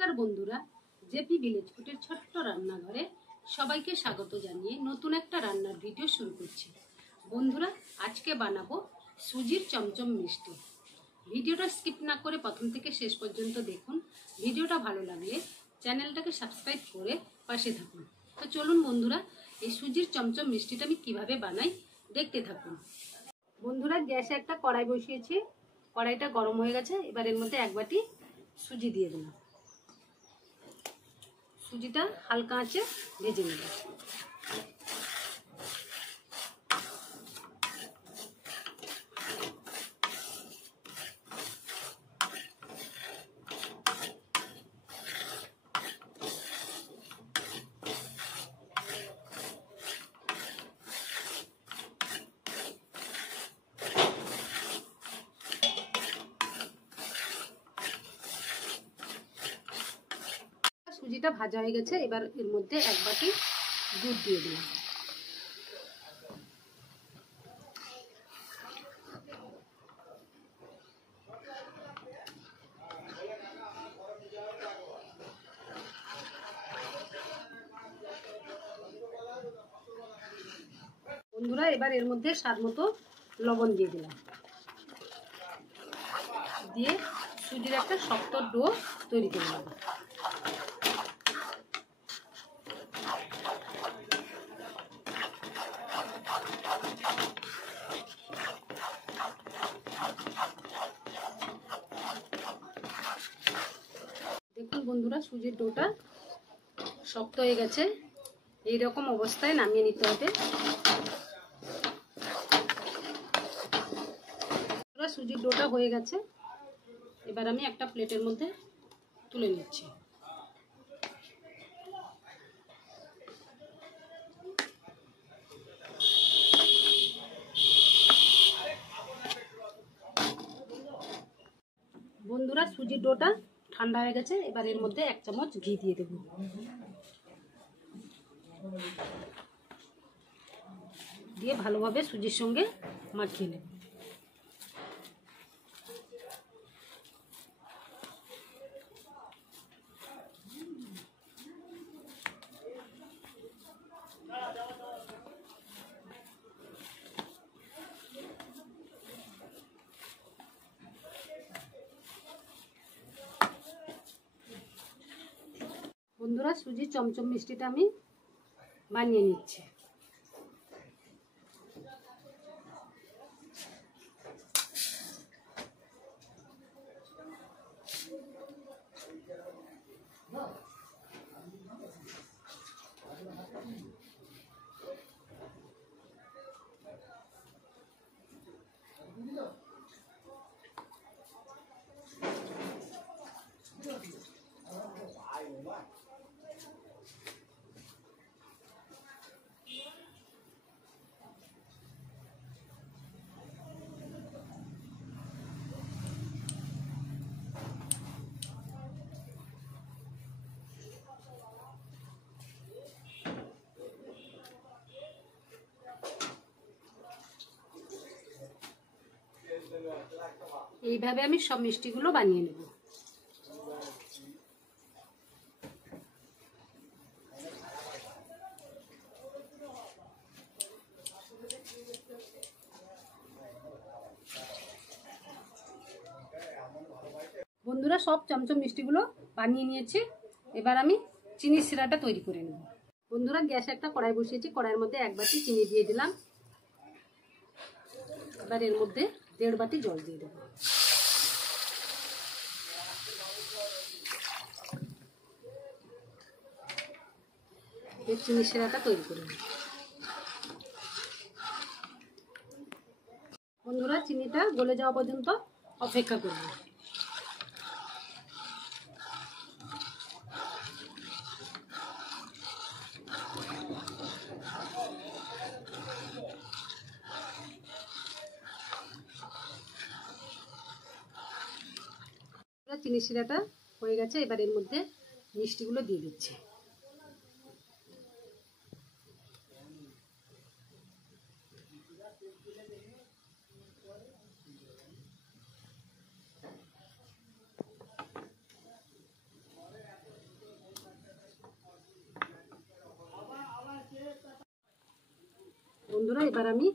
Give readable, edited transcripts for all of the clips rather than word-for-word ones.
নমস্কার বন্ধুরা, JP village ফুডের ছোট্ট রান্নাঘরে সবাইকে স্বাগত জানিয়ে নতুন একটা রান্নার ভিডিও শুরু করছি। বন্ধুরা, আজকে বানাবো সুজির চমচম মিষ্টি। ভিডিওটা স্কিপ না করে প্রথম থেকে শেষ পর্যন্ত দেখুন। ভিডিওটা ভালো লাগলে চ্যানেলটাকে সাবস্ক্রাইব করে পাশে থাকুন। তো চলুন বন্ধুরা, এই সুজির চমচম মিষ্টিটা আমি কিভাবে বানাই দেখতে থাকুন। বন্ধুরা, গ্যাসে একটা কড়াই বসিয়েছি, কড়াইটা গরম হয়ে গেছে। এবার এর মধ্যে এক বাটি সুজি দিয়ে দিলাম। সুজিটা হালকা আঁচে ভেজে নেব। সুজিটা ভাজা হয়ে গেছে। এবার এর মধ্যে এক বাটি দুধ দিয়ে দিলাম। বন্ধুরা, এবার এর মধ্যে স্বাদ মতো লবণ দিয়ে দিলাম। দিয়ে সুজির একটা শক্ত ডো তৈরি করে নেব। দেখুন বন্ধুরা, সুজির ডোটা শক্ত হয়ে গেছে। এই রকম অবস্থায় নামিয়ে নিতে হবে। সুজির ডোটা হয়ে গেছে। এবার আমি একটা প্লেটের মধ্যে তুলে নিচ্ছি। বন্ধুরা, সুজির ডোটা ঠান্ডা হয়ে গেছে। এবার এর মধ্যে এক চামচ ঘি দিয়ে দেব। দিয়ে ভালোভাবে সুজির সঙ্গে মাখিয়ে নেব। বন্ধুরা, সুজির চমচম মিষ্টিটা আমি বানিয়ে নিচ্ছি। এইভাবে আমি সব মিষ্টিগুলো বানিয়ে নেব। বন্ধুরা, সব চমচম মিষ্টিগুলো বানিয়ে নিয়েছি। এবার আমি চিনির সিরাটা তৈরি করে নেব। বন্ধুরা, গ্যাসে একটা কড়াই বসিয়েছি। কড়াইয়ের মধ্যে এক বাটি চিনি দিয়ে দিলাম। এবার এর মধ্যে 1.5 বাটি জল দিয়ে দেব। চিনির সিরাটা তৈরি করে নেব। বন্ধুরা, চিনিটা গলে যাওয়া পর্যন্ত অপেক্ষা করব। চিনি শিরাটা হয়ে গেছে। এবার এর মধ্যে মিষ্টিগুলো দিয়ে দিচ্ছি। বন্ধুরা এবার আমি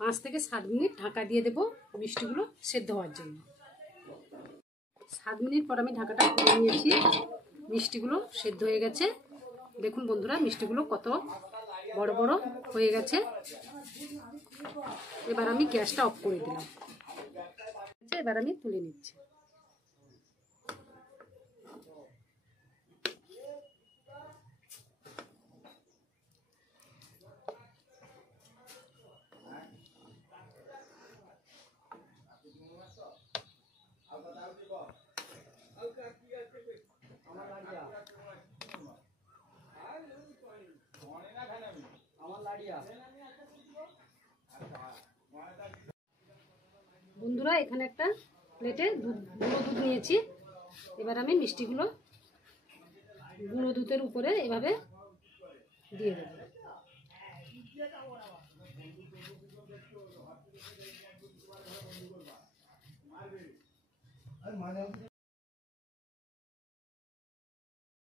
5 থেকে 7 মিনিট ঢাকা দিয়ে দেবো মিষ্টিগুলো সেদ্ধ হওয়ার জন্য। 7 মিনিট পর আমি ঢাকাটা খুলে নিয়েছি। মিষ্টিগুলো সেদ্ধ হয়ে গেছে। দেখুন বন্ধুরা মিষ্টিগুলো কত বড় বড় হয়ে গেছে। এবার আমি গ্যাসটা অফ করে দিলাম। এবার আমি তুলে নিচ্ছি। বন্ধুরা এখানে একটা প্লেটে গুঁড়ো দুধ নিয়েছি। এবার আমি মিষ্টিগুলো গুঁড়ো দুধের উপরে এভাবে দিয়ে দেবো।